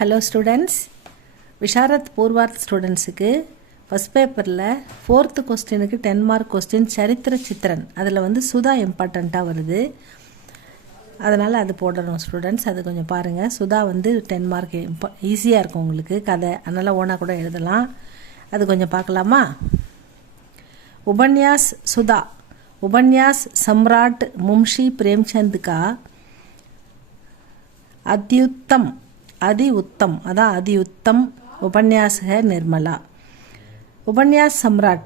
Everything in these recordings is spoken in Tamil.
ஹலோ ஸ்டூடெண்ட்ஸ், விஷாரத் பூர்வார்த் ஸ்டூடெண்ட்ஸுக்கு ஃபஸ்ட் பேப்பரில் 4th கொஸ்டினுக்கு 10 மார்க் கொஸ்டின் சரித்திர சித்திரன். அதில் சுதா இம்பார்ட்டண்ட்டாக வருது, அதனால் அது போடணும் ஸ்டூடெண்ட்ஸ். அது கொஞ்சம் பாருங்கள். சுதா 10 மார்க் ஈஸியாக இருக்கும் உங்களுக்கு கதை, அதனால் ஓனாக கூட எழுதலாம். அது கொஞ்சம் பார்க்கலாமா? उपन्यास सुधा. उपन्यास सम्राट मुंशी प्रेमचंद का अति उत्तम उपन्यास है निर्मला. उपन्यास सम्राट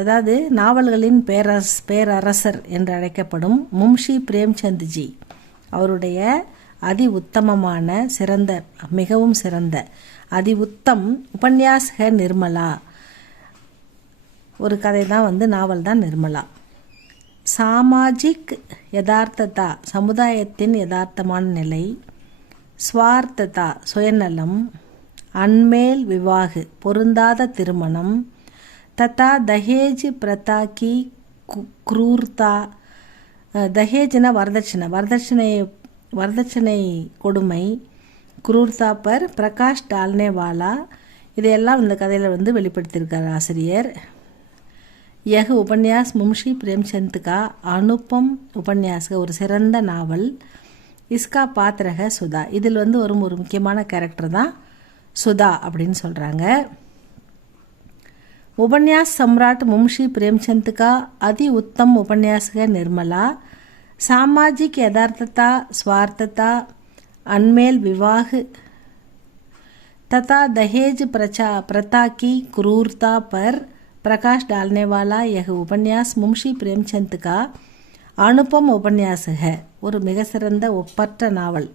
அதாவது நாவல்களின் பேரரசர் என்று அழைக்கப்படும் மும்ஷி பிரேம்சந்த் ஜி அவருடைய அதி உத்தமமான மிகவும் சிறந்த அதி உத்தம் உபன்யாஸ் ஹே நிர்மலா ஒரு கதை தான் நாவல் தான் நிர்மலா. சாமாஜிக் யதார்த்ததா சமுதாயத்தின் யதார்த்தமான நிலை, ஸ்வார்த்ததா சுயநலம், அன்மேல் விவாகு பொருந்தாத திருமணம், ததா தஹேஜ் பிரதா கி குரூர்த்தா தஹேஜ்னா வரதட்சணை கொடுமை, குரூர்த்தா பர் பிரகாஷ் டால்னேவாலா இதையெல்லாம் இந்த கதையில் வெளிப்படுத்தியிருக்கார் ஆசிரியர். यह उपन्यास मुंशी प्रेमचंद का अनुपम उपन्यास ஒரு சிறந்த நாவல். इसका पात्र है सुधा. இதில் ஒரு முக்கியமான கேரக்டர் தான் சுதா அப்படின்னு சொல்கிறாங்க. उपन्यास सम्राट मुंशी प्रेमचंद का अति उत्तम उपन्यास है निर्मला. सामाजिक यथार्थता, स्वार्थता, अनमेल विवाह तथा दहेज प्रथा की क्रूरता पर प्रकाश डालने वाला यह उपन्यास मुंशी प्रेमचंद का अनुपम उपन्यास है. ஒரு மிக சிறந்த ஒப்பற்ற நாவல்.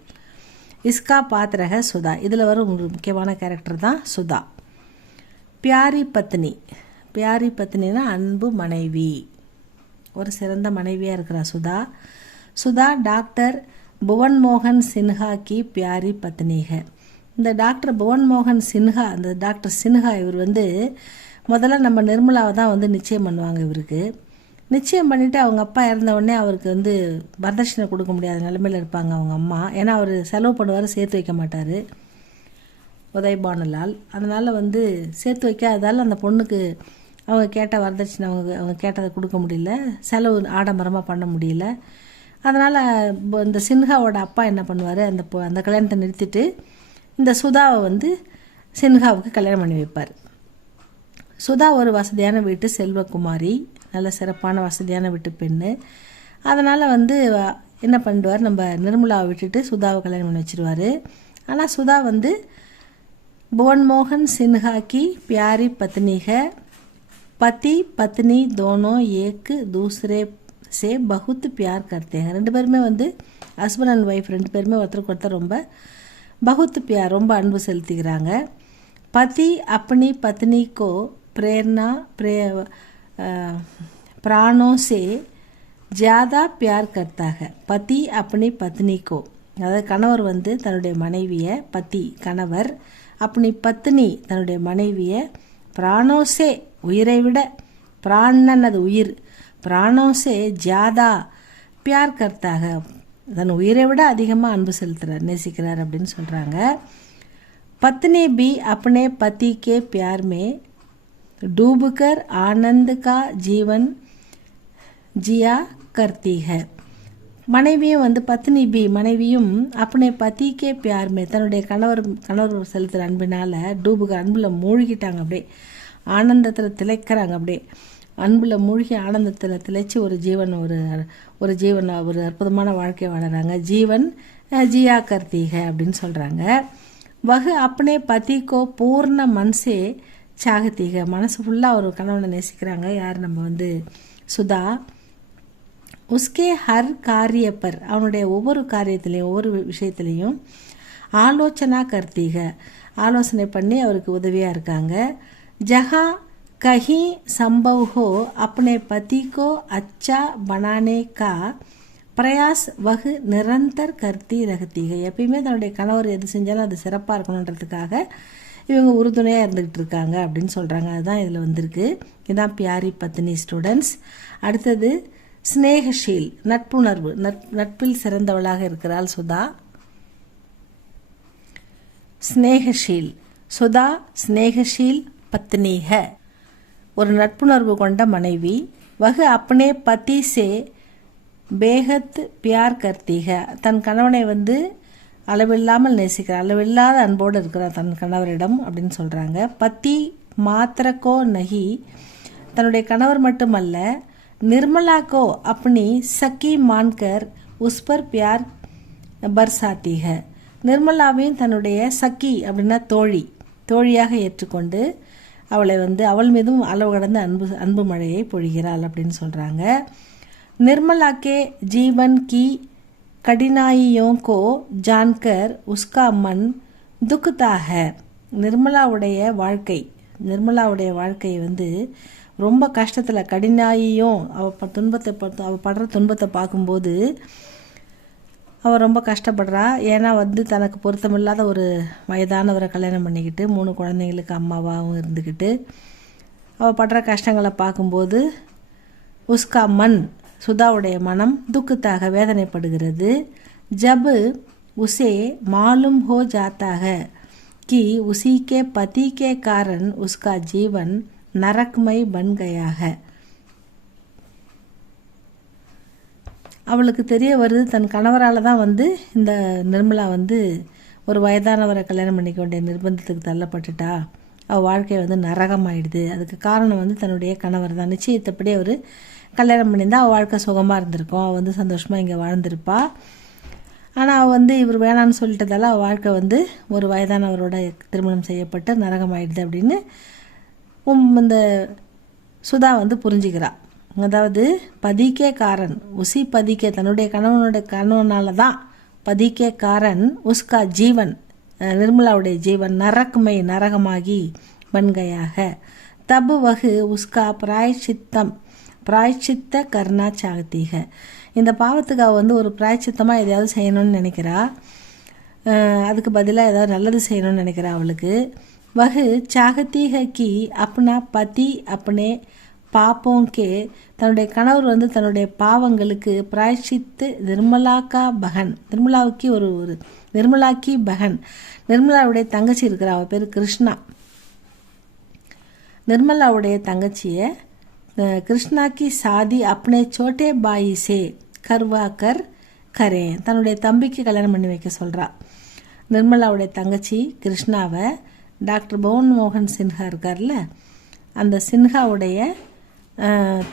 इसका पात्र है सुधा. இதில் ஒரு முக்கியமான கேரக்டர் தான் சுதா. प्यारी पत्नी. प्यारी पत्नीனா அன்பு மனைவி, ஒரு சிறந்த மனைவியாக இருக்கிறா சுதா. சுதா டாக்டர் புவன் மோகன் சின்ஹா கி प्यारी पत्नी है. இந்த டாக்டர் புவன் மோகன் சின்ஹா, அந்த டாக்டர் சின்ஹா இவர் முதல்ல நம்ம நிர்மலாவை தான் நிச்சயம் பண்ணுவாங்க. இவருக்கு நிச்சயம் பண்ணிவிட்டு அவங்க அப்பா இறந்த உடனே அவருக்கு வரதட்சணை கொடுக்க முடியாத நிலைமையில் இருப்பாங்க அவங்க அம்மா. ஏன்னா அவர் செலவு பண்ணுவார், சேர்த்து வைக்க மாட்டார் உதய்பானலால். அதனால் சேர்த்து வைக்காததால் அந்த பொண்ணுக்கு அவங்க கேட்ட வரதட்சணை அவங்க கேட்டதை கொடுக்க முடியல, செலவு ஆடம்பரமாக பண்ண முடியல. அதனால் இந்த சின்ஹாவோட அப்பா என்ன பண்ணுவார், அந்த கல்யாணத்தை நிறுத்திட்டு இந்த சுதாவை சின்ஹாவுக்கு கல்யாணம் பண்ணி வைப்பார். சுதா ஒரு வசதியான வீட்டு செல்வகுமாரி, நல்ல சிறப்பான வசதியான வீட்டு பெண்ணு. அதனால் என்ன பண்ணிடுவார், நம்ம நிர்மலாவை விட்டுட்டு சுதாவை கல்யாணம் பண்ணி வச்சிருவார். ஆனால் சுதா புவன் மோகன் சின்ஹா की प्यारी पत्नी है. पति पत्नी दोनों एक दूसरे से बहुत प्यार करते हैं. ரெண்டு பேருமே ஹஸ்பண்ட் அண்ட் ஒய்ஃப் ரெண்டு பேருமே ஒருத்தருக்கு ஒருத்தர் ரொம்ப बहुत प्यार ரொம்ப அன்பு செலுத்திக்கிறாங்க. पति अपनी पत्नी को प्रेरणा प्राणों से ज़्यादा प्यार करता है. पति अपनी पत्नी को, அதாவது கணவர் தன்னுடைய மனைவியை, பதி கணவர், அப்படி பத்னி தன்னுடைய மனைவியை, பிராணோசே உயிரை விட, பிராணன் அது உயிர், பிராணோசே ஜாதா பியார் கர்த்தாக தன் உயிரை விட அதிகமாக அன்பு செலுத்துகிறார், நேசிக்கிறார் அப்படின்னு சொல்கிறாங்க. पत्नी भी अपने पति के प्यार में डूबकर आनंद का जीवन जिया करती है. மனைவியும் பத்னி பி மனைவியும் अपने पति के प्यार में தன்னுடைய கணவர் செலுத்துகிற அன்பினால் அன்பில் மூழ்கிட்டாங்க. அப்படியே ஆனந்தத்தில் திளைக்கிறாங்க. அப்படியே அன்பில் மூழ்கி ஆனந்தத்தில் திளைச்சி ஒரு அற்புதமான வாழ்க்கை வாழறாங்க. ஜீவன் ஜியா கர்த்தீக அப்படின்னு சொல்கிறாங்க. वह अपने पति को पूर्ण मन से चाहती है. மனசு ஃபுல்லாக ஒரு கணவனை நேசிக்கிறாங்க. யார் நம்ம சுதா. उसके हर कार्य पर அவனுடைய ஒவ்வொரு காரியத்திலையும் ஒவ்வொரு விஷயத்துலையும் ஆலோசனா करती है, ஆலோசனை பண்ணி அவருக்கு உதவியாக இருக்காங்க. जहाँ कहीं संभव हो अपने पति को अच्छा बनाने का பிரயாஸ் வகு நிரந்தர் கர்த்தி ரகத்தீக. எப்பயுமே தன்னுடைய கணவர் எது செஞ்சாலும் அது சிறப்பாக இருக்கணுன்றதுக்காக இவங்க உறுதுணையாக இருந்துக்கிட்டு இருக்காங்க அப்படின்னு சொல்கிறாங்க. அதுதான் இதில் வந்திருக்கு. இதுதான் பியாரி பத்னி ஸ்டூடெண்ட்ஸ். அடுத்தது ஸ்னேகஷீல், நட்புணர்வு, நட்பில் சிறந்தவளாக இருக்கிறாள் சுதா. ஸ்நேகஷீல். சுதா ஸ்நேகஷீல் பத்னி है. ஒரு நட்புணர்வு கொண்ட மனைவி. वह अपने पति से बेहद प्यार करती है. தன் கணவனை அளவில்லாமல் நேசிக்கிறார், அளவில்லாத அன்போடு இருக்கிறார் தன் கணவரிடம் அப்படின்னு சொல்கிறாங்க. பத்தி மாத்திரக்கோ நகி, தன்னுடைய கணவர் மட்டுமல்ல, நிர்மலாக்கோ அப்படி சக்கி மான்கர் உஸ்பர் பியார் பர்சாத்தி है. நிர்மலாவையும் தன்னுடைய சக்கி அப்படின்னா தோழியாக ஏற்றுக்கொண்டு அவளை அவள் மீதும் அளவு கடந்த அன்பு மழையை பொழிகிறாள் அப்படின்னு சொல்கிறாங்க. निर्मला के जीवन की कठिनाइयों को जानकर उसका मन दुखता है. நிர்மலாவுடைய வாழ்க்கை ரொம்ப கஷ்டத்தில், கடினாயும் அவள் படுற துன்பத்தை பார்க்கும்போது அவள் ரொம்ப கஷ்டப்படுறா. ஏன்னா தனக்கு பொருத்தமில்லாத ஒரு வயதானவரை கல்யாணம் பண்ணிக்கிட்டு 3 குழந்தைங்களுக்கு அம்மாவாகவும் இருந்துக்கிட்டு அவள் படுற கஷ்டங்களை பார்க்கும்போது உஸ்கா மன், சுதாவுடைய மனம் துக்கத்தாக வேதனைப்படுகிறது. ஜப் உசே மாலும் ஹோ ஜாத்தா है कि उसी के पति के कारण उसका जीवन नरकमय बन गया है. அவளுக்கு தெரிய வருது தன் கணவரால் தான் இந்த நிர்மலா ஒரு வயதானவரை கல்யாணம் பண்ணிக்க வேண்டிய நிர்பந்தத்துக்கு தள்ளப்பட்டுட்டா, அவள் வாழ்க்கை நரகமாயிடுது. அதுக்கு காரணம் தன்னுடைய கணவர் தான். நிச்சயத்தப்படி அவர் கல்யாணம் பண்ணியிருந்தால் அவள் வாழ்க்கை சுகமாக இருந்திருக்கும், அவள் சந்தோஷமாக இங்கே வாழ்ந்திருப்பா. ஆனால் அவள் இவர் வேணான்னு சொல்லிட்டதால அவள் வாழ்க்கை ஒரு வயதானவரோட திருமணம் செய்யப்பட்டு நரகமாயிடுது அப்படின்னு இந்த சுதா புரிஞ்சுக்கிறா. அதாவது பதிக்கே காரன் உசி பதிக்கே, தன்னுடைய கணவனால தான் பதிக்கே காரன் உஸ்கா ஜீவன், நிர்மலாவுடைய ஜீவன் நரகமாகி பன்கையாக. தபு வகு உஸ்கா பிராய்ச்சித்த கர்ணா சாகத்தீக. இந்த பாவத்துக்கு அவள் ஒரு பிராய்ச்சித்தமாக எதையாவது செய்யணும்னு நினைக்கிறா. அதுக்கு பதிலாக ஏதாவது நல்லது செய்யணும்னு நினைக்கிறா. அவளுக்கு வகு சாகத்தீக கி அப்னா பதி அப்பனே பாப்போங்கே, தன்னுடைய கணவர் தன்னுடைய பாவங்களுக்கு பிராய்ச்சித்து நிர்மலாக்கி பகன், நிர்மலாவுடைய தங்கச்சி இருக்கிற அவள் பேர் கிருஷ்ணா. நிர்மலாவுடைய தங்கச்சியை கிருஷ்ணா கி சாதி அப்னே சோட்டே பாயி சே கர்வாக்கர் கரேன், தன்னுடைய தம்பிக்கு கல்யாணம் பண்ணி வைக்க சொல்கிறா. நிர்மலாவுடைய தங்கச்சி கிருஷ்ணாவை டாக்டர் பவன் மோகன் சின்ஹா இருக்கார்ல, அந்த சின்ஹாவுடைய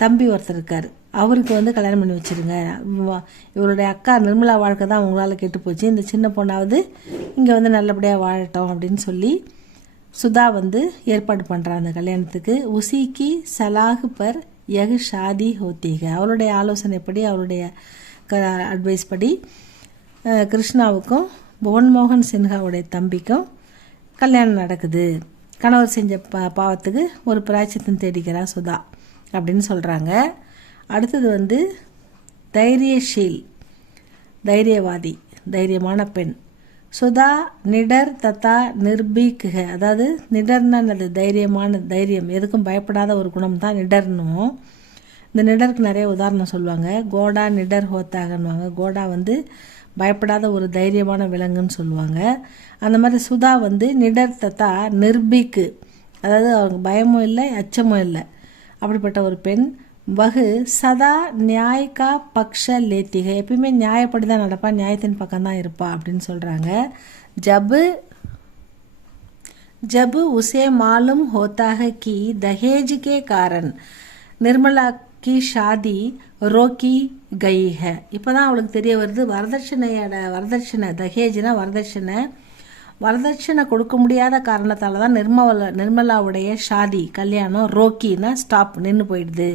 தம்பி ஒருத்தர் இருக்கார், அவருக்கு கல்யாணம் பண்ணி வச்சுருங்க. இவருடைய அக்கா நிர்மலா வாழ்க்கை தான் அவங்களால கெட்டு போச்சு, இந்த சின்ன பொண்ணாவது இங்கே நல்லபடியாக வாழட்டும் அப்படின்னு சொல்லி சுதா ஏற்பாடு பண்ணுறா அந்த கல்யாணத்துக்கு. உசிக்கு சலாஹு பர் யகு ஷாதி ஹோத்தீக, அவளுடைய ஆலோசனைப்படி, அவருடைய அட்வைஸ் படி கிருஷ்ணாவுக்கும் புவன்மோகன் சின்ஹாவுடைய தம்பிக்கும் கல்யாணம் நடக்குது. கணவர் செஞ்ச பாவத்துக்கு ஒரு பிராய்ச்சித்தம் தேடிக்கிறா சுதா அப்படின்னு சொல்கிறாங்க. அடுத்தது தைரியஷீல், தைரியவாதி, தைரியமான பெண். சுதா நிடர் தத்தா நிர்பீக், அதாவது நிடர்னது தைரியம், எதுக்கும் பயப்படாத ஒரு குணம் தான் நிடர்னும். இந்த நிடருக்கு நிறைய உதாரணம் சொல்லுவாங்க. கோடா நிடர் ஹோத்தாகன்னுவாங்க. கோடா பயப்படாத ஒரு தைரியமான விலங்குன்னு சொல்லுவாங்க. அந்த மாதிரி சுதா நிடர் தத்தா நிர்பீக்கு, அதாவது அவங்க பயமும் இல்லை அச்சமும் இல்லை, அப்படிப்பட்ட ஒரு பெண். வகு சதா நியாயக்கா பக்ஷ லேத்திக, எப்பயுமே நியாயப்படி தான் நடப்பா, நியாயத்தின் பக்கம் தான் இருப்பா அப்படின்னு சொல்கிறாங்க. ஜப் உசே மாலும் ஹோத்தாக கி दहेज के कारण நிர்மலா கி ஷாதி ரோக்கி கை ஹை. இப்போ தான் அவளுக்கு தெரிய வருது வரதட்சணை தஹேஜ்னா வரதட்சணை கொடுக்க முடியாத காரணத்தால் தான் நிர்மலாவுடைய ஷாதி கல்யாணம் ரோக்கினா ஸ்டாப், நின்று போயிடுது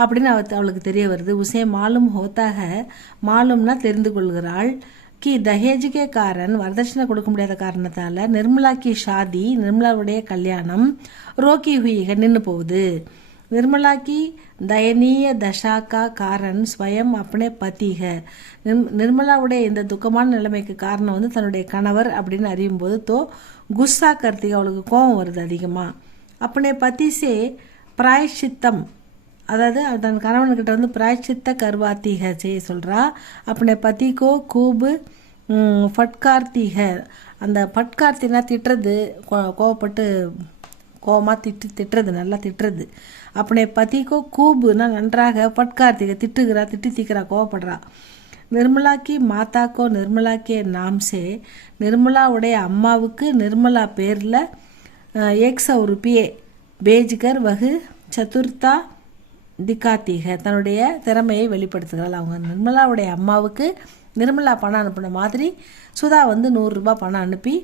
அப்படின்னு அவளுக்கு தெரிய வருது. உசே மாலும் ஹோத்தாக, மாலும்னா தெரிந்து கொள்கிறாள், கி தஹேஜுக்கே காரன் வரதட்சணை கொடுக்க முடியாத காரணத்தால் நிர்மலா கி ஷாதி, நிர்மலாவுடைய கல்யாணம் ரோக்கி ஹுயிக நின்று போகுது. निर्मला की दयनीय दशा का कारण स्वयं अपने पति है. நிர்மலாவுடைய இந்த துக்கமான நிலைமைக்கு காரணம் தன்னுடைய கணவர் அப்படின்னு அறியும் போது குஸ்ஸா கர்த்தி, அவளுக்கு கோபம் வருது அதிகமாக. अपने पति से प्रायश्चित्तम, அதாவது தன் கணவன்கிட்ட பிராய்ச்சித்த கர்வாத்தி है செய்ய சொல்கிறா. अपने पति को खूब फटकारती है, அந்த பட்கார்த்தினா திட்டுறது, கோவப்பட்டு கோவமாக திட்டுறது, நல்லா திட்டுறது. அப்பனே பதிக்கோ கூபுனா நன்றாக பட்கார்த்திகை திட்டி தீக்கிறா, கோவப்படுறா. நிர்மலா கி மாதாக்கோ நிர்மலா கே நாம் சே, நிர்மலாவுடைய அம்மாவுக்கு நிர்மலா பேரில் 100 ரூபாயை பேஜ்கர் வகு சதுர்த்தா திகாத்தீக, தன்னுடைய திறமையை வெளிப்படுத்துகிறாள். அவங்க நிர்மலாவுடைய அம்மாவுக்கு நிர்மலா பணம் அனுப்பின மாதிரி சுதா 100 ரூபாய் பணம் அனுப்பி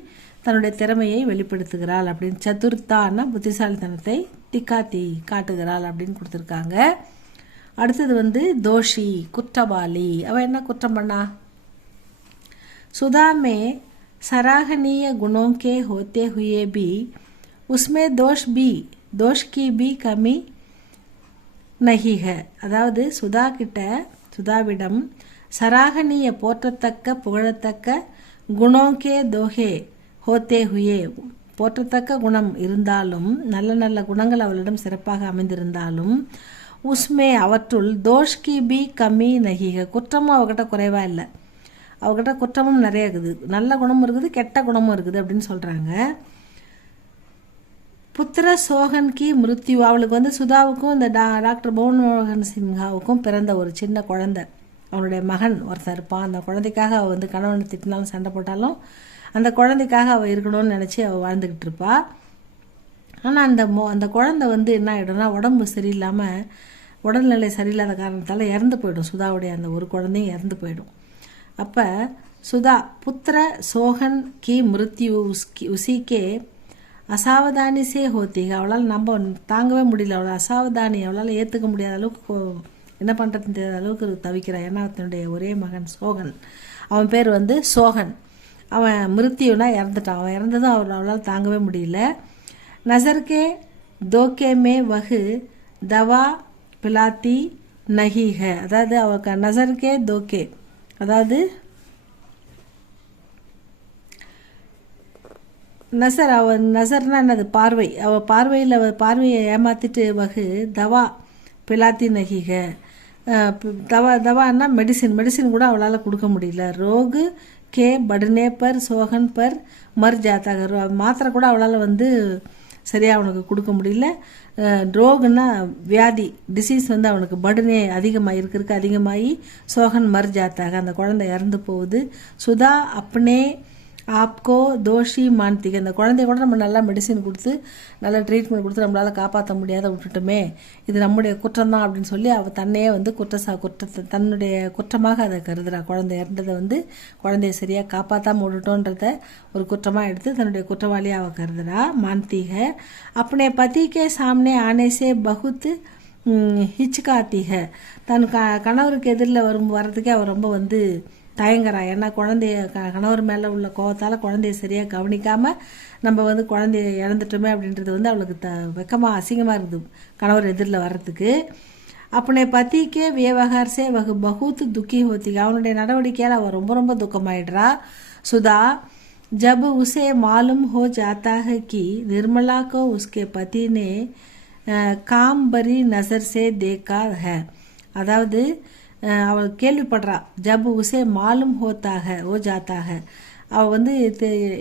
தன்னுடைய திறமையை வெளிப்படுத்துகிறாள் அப்படின்னு. சதுர்த்தான்னா புத்திசாலித்தனத்தை, திகாத்தி காட்டுகிறாள் அப்படின்னு கொடுத்துருக்காங்க. அடுத்தது தோஷி, குற்றவாளி. அவள் என்ன குற்றம் பண்ணா? சுதா மே सराहनीय गुणों के होते हुए भी उसमें दोष की भी कमी नहीं है. அதாவது சுதாவிடம் சராகனிய போற்றத்தக்க புகழத்தக்க குணோகே தோஹே ஹோத்தே ஹுயே, போற்றத்தக்க குணம் இருந்தாலும், நல்ல நல்ல குணங்கள் அவளிடம் சிறப்பாக அமைந்திருந்தாலும், உஸ்மே அவற்றுள் தோஷ் கி பி கம்மி நகிக, குற்றமும் அவகிட்ட குறைவா இல்லை. அவகிட்ட குற்றமும் நிறைய இருக்குது, நல்ல குணமும் இருக்குது, கெட்ட குணமும் இருக்குது அப்படின்னு சொல்கிறாங்க. புத்திர சோகன் கி மிருத்யு, அவளுக்கு சுதாவுக்கும் இந்த டாக்டர் புவன் மோகன் சின்ஹாவுக்கும் பிறந்த ஒரு சின்ன குழந்தை, அவனுடைய மகன் ஒருத்தன் இருப்பான். அந்த குழந்தைக்காக அவள் கணவனை திட்டினாலும் சண்டை போட்டாலும் அந்த குழந்தைக்காக அவள் இருக்கணும்னு நினச்சி அவள் வாழ்ந்துக்கிட்டு இருப்பா. ஆனால் அந்த குழந்தை என்ன ஆகிடும்னா, உடம்பு சரியில்லாமல், உடல்நிலை சரியில்லாத காரணத்தால் இறந்து போயிடும். சுதாவுடைய அந்த ஒரு குழந்தையும் இறந்து போயிடும். அப்போ சுதா புத்திர சோகன் கி மிருத்யு உசிக்கே அசாவதானி சே ஹோத்தி, அவளால் நம்ம தாங்கவே முடியல, அவளை அசாவதானி, அவளால் ஏற்றுக்க முடியாத அளவுக்கு, என்ன பண்ணுறதுன்னு தெரியாத அளவுக்கு தவிக்கிறான். ஏன்னா தன்னுடைய ஒரே மகன் சோகன், அவன் பேர் சோகன், அவன் மிருத்யுனா இறந்துட்டான். அவன் இறந்ததும் அவளால் தாங்கவே முடியல. நசர்கே தோக்கே மே வகு தவா பிலாத்தி நஹீக, அதாவது அவளுக்கு நசர்கே தோக்கே, அதாவது நசர்னா என்னது, பார்வை. அவள் பார்வையை ஏமாத்திட்டு வகு தவா பிலாத்தி நகிக, தவான்னா மெடிசின் கூட அவளால் கொடுக்க முடியல. ரோகு கே படனே பர் சோகன் பர் மர் ஜாத்தாக, மாத்திரை கூட அவளால் சரியாக அவனுக்கு கொடுக்க முடியல. ரோகுன்னா வியாதி, டிசீஸ் அவனுக்கு படனே அதிகமாகி சோகன் மர் ஜாத்தாக, அந்த குழந்தை இறந்து போகுது. சுதா அப்பனே ஆப்கோ தோஷி மான்திக, அந்த குழந்தைய கூட நம்ம நல்லா மெடிசின் கொடுத்து நல்லா ட்ரீட்மெண்ட் கொடுத்து நம்மளால் காப்பாற்ற முடியாத விட்டுட்டுமே, இது நம்முடைய குற்றம் தான் அப்படின்னு சொல்லி அவள் தன்னையே குற்றத்தை தன்னுடைய குற்றமாக அதை கருதுறா. குழந்தை இறந்ததை குழந்தைய சரியாக காப்பாற்றாம விட்டுட்டோன்றத ஒரு குற்றமாக எடுத்து தன்னுடைய குற்றவாளியாக அவள் கருதுறா. மான்திக அப்பனே பதிக்கே சாமனே ஆனேசே பகுத்து ஹிச்சுக்காத்திக, தன் கணவருக்கு எதிரில் வர்றதுக்கே அவள் ரொம்ப தயங்குறா. ஏன்னா கணவர் மேலே உள்ள கோவத்தால் குழந்தைய சரியாக கவனிக்காமல் நம்ம குழந்தைய இழந்துட்டோமே அப்படின்றது அவளுக்கு வெக்கமாக அசிங்கமாக இருக்குது கணவர் எதிரில் வர்றதுக்கு. அப்பனே பதிக்கே வியவகாரசே வகு பகுத்து துக்கி ஹோத்திக, அவனுடைய நடவடிக்கையால் அவள் ரொம்ப ரொம்ப துக்கமாயிடுறா. சுதா ஜப் உசே மாலும் ஹோ ஜாத்தா ஹை கி நிர்மலா கோ உஸ்கே பதி நே காம் பரி நசர் சே தேக்கா ஹை, அதாவது அவள் கேள்விப்படுறா. ஜப் உசே மாலும் ஹோ ஜாத்தாக, அவள்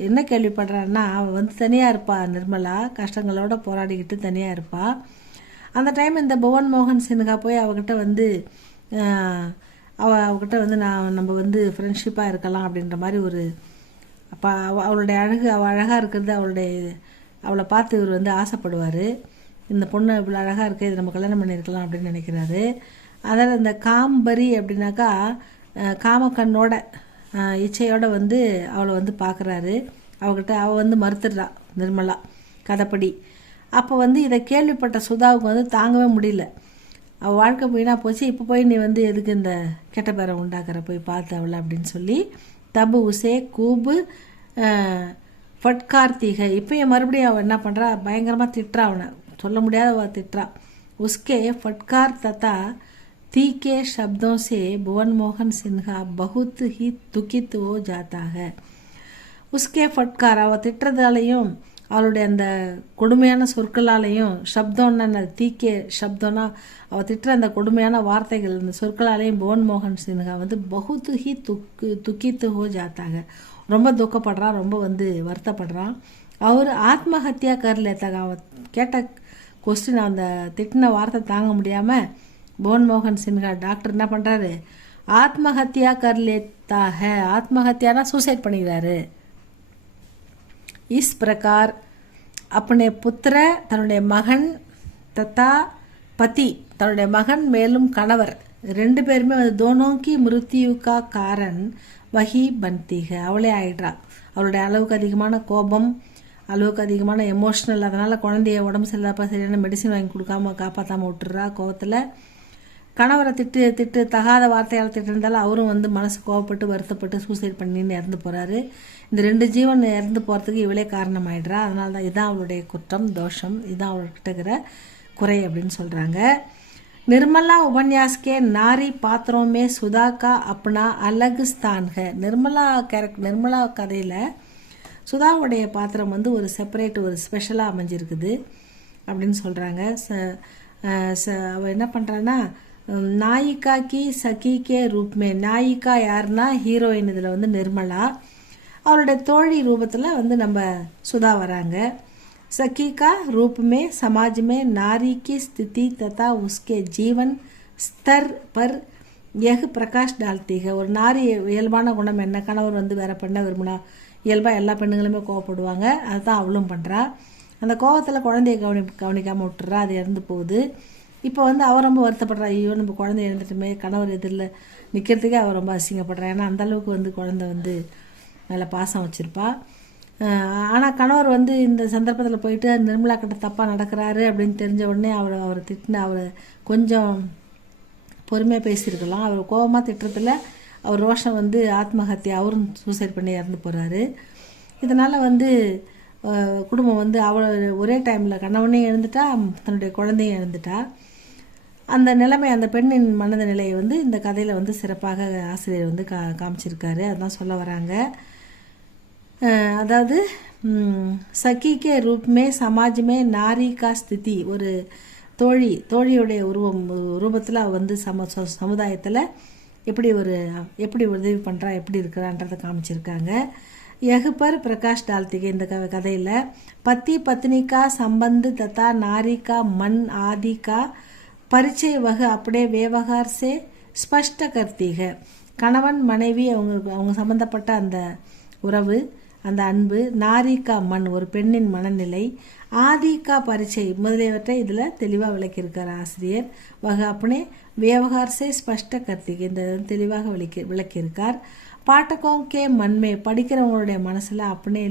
என்ன கேள்விப்படுறான்னா, அவள் தனியாக இருப்பா. நிர்மலா கஷ்டங்களோட போராடிக்கிட்டு தனியாக இருப்பா. அந்த டைம் இந்த புவன் மோகன் சின்ஹா போய் அவகிட்ட அவகிட்ட நம்ம ஃப்ரெண்ட்ஷிப்பாக இருக்கலாம் அப்படின்ற மாதிரி ஒரு, அப்போ அவளுடைய அவள் அழகாக இருக்கிறது அவளை பார்த்து இவர் ஆசைப்படுவார். இந்த பொண்ணு இவ்வளோ அழகாக இருக்குது, இது நம்ம கல்யாணம் பண்ணியிருக்கலாம் அப்படின்னு நினைக்கிறாரு. அதாவது இந்த காம்பரி அப்படின்னாக்கா காமக்கண்ணோட இச்சையோட அவளை பார்க்குறாரு. அவகிட்ட அவள் மறுத்துடுறா நிர்மலா கதைப்படி. அப்போ இதை கேள்விப்பட்ட சுதாவுக்கு தாங்கவே முடியல. அவள் வாழ்க்கை வீணாக போச்சு, இப்போ போய் நீ எதுக்கு இந்த கெட்ட பேரை உண்டாக்குற, போய் பார்த்து அவளை அப்படின்னு சொல்லி தபு உசே கூபு ஃபட்கார்த்திகை, இப்போயும் மறுபடியும் அவள் என்ன பண்ணுறா, பயங்கரமாக திட்டுறா, அவனை சொல்ல முடியாத அவள் திட்டுறா. உஸ்கே ஃபட்கார் தத்தா तीखे शब्दों से भुवन मोहन सिन्हा बहुत ही दुखित हो जाता है. उसके फटकार, அவள் திட்டுறதாலையும் அவளுடைய அந்த கொடுமையான சொற்களாலையும், சப்தம்னா தீக்கே சப்தம்னா அவள் திட்டுற அந்த கொடுமையான வார்த்தைகள், அந்த சொற்களாலையும் புவன் மோகன் சின்ஹா बहुत ही दुखित हो जाता है, ரொம்ப துக்கப்படுறான், ரொம்ப வந்து வருத்தப்படுறான். அவர் ஆத்மஹத்யா கர்லேத்தாக கேட்ட கொஸ்டின், அந்த திட்டின வார்த்தை தாங்க முடியாமல் மன்மோகன் சின்ஹா டாக்டர் என்ன பண்ணுறாரு, ஆத்மஹத்யா கர்லேத்தாக, ஆத்மஹத்யானா சூசைட் பண்ணிக்கிறாரு. இஸ் பிரகார் अपने புத்திர, தன்னுடைய மகன், தத்தா பதி, தன்னுடைய மகன் மேலும் கணவர், ரெண்டு பேருமே வந்து தோனோங்கி மிருத்யுக்கா காரன் வஹி பன்தீக, அவளே ஆயிடுறா. அவருடைய அளவுக்கு அதிகமான கோபம், அளவுக்கு அதிகமான எமோஷ்னல், அதனால் குழந்தைய உடம்பு சரியில்லாப்பா சரியான மெடிசின் வாங்கி கொடுக்காம காப்பாற்றாமல் விட்டுறா. கோவத்தில் கணவரை திட்டு தகாத வார்த்தையால் திட்டிருந்தாலும் அவரும் வந்து மனசு கோவப்பட்டு வருத்தப்பட்டு சூசைட் பண்ணின்னு இறந்து போகிறாரு. இந்த ரெண்டு ஜீவன் இறந்து போகிறதுக்கு இவளே காரணமாயிடுறா. அதனால தான் இதுதான் அவளுடைய குற்றம், தோஷம், இதுதான் அவள்கிட்ட இருக்கிற குறை அப்படின்னு சொல்கிறாங்க. निर्मला उपन्यास के नारी पात्रों में सुधा का अपना अलग स्थान है. निर्मला கதையில் சுதாவுடைய பாத்திரம் வந்து ஒரு செப்பரேட், ஒரு ஸ்பெஷலாக அமைஞ்சிருக்குது அப்படின்னு சொல்கிறாங்க. அவள் என்ன பண்ணுறான்னா, நாயிகா கி சகி கே ரூப்மே, நாயிகா யாருன்னா ஹீரோயின், இதில் வந்து நிர்மலா, அவளுடைய தோழி ரூபத்தில் வந்து நம்ம சுதா வராங்க. सखी का रूप में समाज में नारी की स्थिति तथा उसके जीवन स्तर पर यह प्रकाश डालती है. ஒரு நாரி இயல்பான குணம் என்ன, கணவர் வந்து வேற பெண்ணை விரும்பினா இயல்பாக எல்லா பெண்ணுங்களுமே கோவப்படுவாங்க, அதுதான் அவளும் பண்ணுறா. அந்த கோவத்தில் குழந்தைய கவனிக்காமல் விட்டுறா, அது இறந்து போகுது. இப்போ வந்து அவள் ரொம்ப வருத்தப்படுறா, ஐயோ நம்ம குழந்தை இறந்துட்டுமே, கணவர் எதிரில் நிற்கிறதுக்கே அவள் ரொம்ப அசிங்கப்படுறா. ஏன்னா அந்தளவுக்கு வந்து குழந்தை வந்து நல்ல பாசம் வச்சுருப்பா. ஆனால் கணவர் வந்து இந்த சந்தர்ப்பத்தில் போயிட்டு நிர்மலா கிட்ட தப்பாக நடக்கிறாரு அப்படின்னு தெரிஞ்ச உடனே அவரை திட்டின, அவரை கொஞ்சம் பொறுமையாக பேசியிருக்கலாம். அவர் கோபமாக திட்டுறதுல அவர் ரோஷம் வந்து ஆத்மஹத்யா, அவரும் சூசைட் பண்ணி இறந்து போகிறாரு. இதனால் வந்து குடும்பம் வந்து அவள் ஒரே டைமில் கணவனையும் இழந்துட்டா, தன்னுடைய குழந்தையும் இழந்துட்டா. அந்த நிலைமை, அந்த பெண்ணின் மனத நிலையை வந்து இந்த கதையில் வந்து சிறப்பாக ஆசிரியர் வந்து காமிச்சிருக்காரு. அதுதான் சொல்ல வராங்க. அதாவது சகிக்கே ரூப்மே சமாஜ்மே நாரி கா ஸ்திதி, ஒரு தோழியுடைய ரூபத்தில் வந்து சமுதாயத்தில் எப்படி உதவி பண்ணுறா, எப்படி இருக்கிறான்றதை காமிச்சிருக்காங்க. யகுபர் பிரகாஷ் டால்திகே இந்த கதையில் பத்தி பத்னி கா சம்பந்த் தத்தா நாரி கா மன் ஆதி கா பரிச்சய வக அப்படியே விவகார் சே ஸ்பஷ்ட கர்த்தீக. கணவன் மனைவி அவங்க சம்பந்தப்பட்ட அந்த உறவு, அந்த அன்பு, நாரிகா மண் ஒரு பெண்ணின் மனநிலை, ஆதிகா பரிச்சை முதலியவற்றை இதில் தெளிவாக விளக்கியிருக்கார் ஆசிரியர். வக அப்பனே விவகார் சே ஸ்பஷ்ட கர்த்திகை, இந்த தெளிவாக விளக்கியிருக்கார். பாட்டகோं के मन में, படிக்கிறவங்களுடைய மனசில் अपने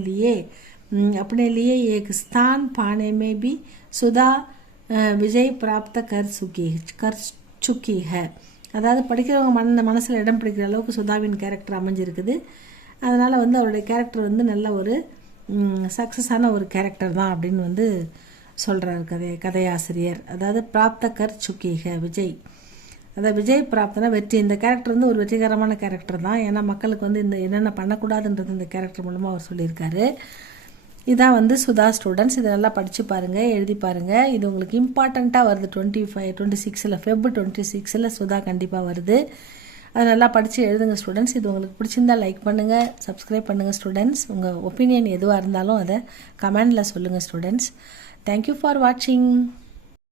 लिए एक स्थान पाने में भी सुधा विजय प्राप्त कर चुकी है. அதாவது படிக்கிறவங்க மனசில் இடம் பிடிக்கிற அளவுக்கு சுதாவின் கேரக்டர் அமைஞ்சிருக்குது. அதனால் வந்து அவருடைய கேரக்டர் வந்து நல்ல ஒரு சக்ஸஸான ஒரு கேரக்டர் தான் அப்படின்னு வந்து சொல்கிறார் கதையாசிரியர். அதாவது பிராப்த கர் சுக்கிக விஜய், அதாவது விஜய் பிராப்தனா வெற்றி. இந்த கேரக்டர் வந்து ஒரு வெற்றிகரமான கேரக்டர் தான். ஏன்னா மக்களுக்கு வந்து இந்த என்னென்ன பண்ணக்கூடாதுன்றது இந்த கேரக்டர் மூலமாக அவர் சொல்லியிருக்காரு. இதான் வந்து சுதா ஸ்டூடெண்ட்ஸ், இதை நல்லா படித்து பாருங்கள், எழுதி பாருங்கள். இது உங்களுக்கு இம்பார்ட்டண்ட்டாக வருது. 26 Feb 26 சுதா கண்டிப்பாக வருது. அதை நல்லா படித்து எழுதுங்க ஸ்டூடெண்ட்ஸ். இது உங்களுக்கு பிடிச்சிருந்தால் லைக் பண்ணுங்கள், சப்ஸ்கிரைப் பண்ணுங்கள் ஸ்டூடெண்ட்ஸ். உங்கள் ஒப்பீனியன் எதுவாக இருந்தாலும் அதை கமெண்டில் சொல்லுங்கள் ஸ்டூடெண்ட்ஸ். தேங்க்யூ ஃபார் வாட்சிங்.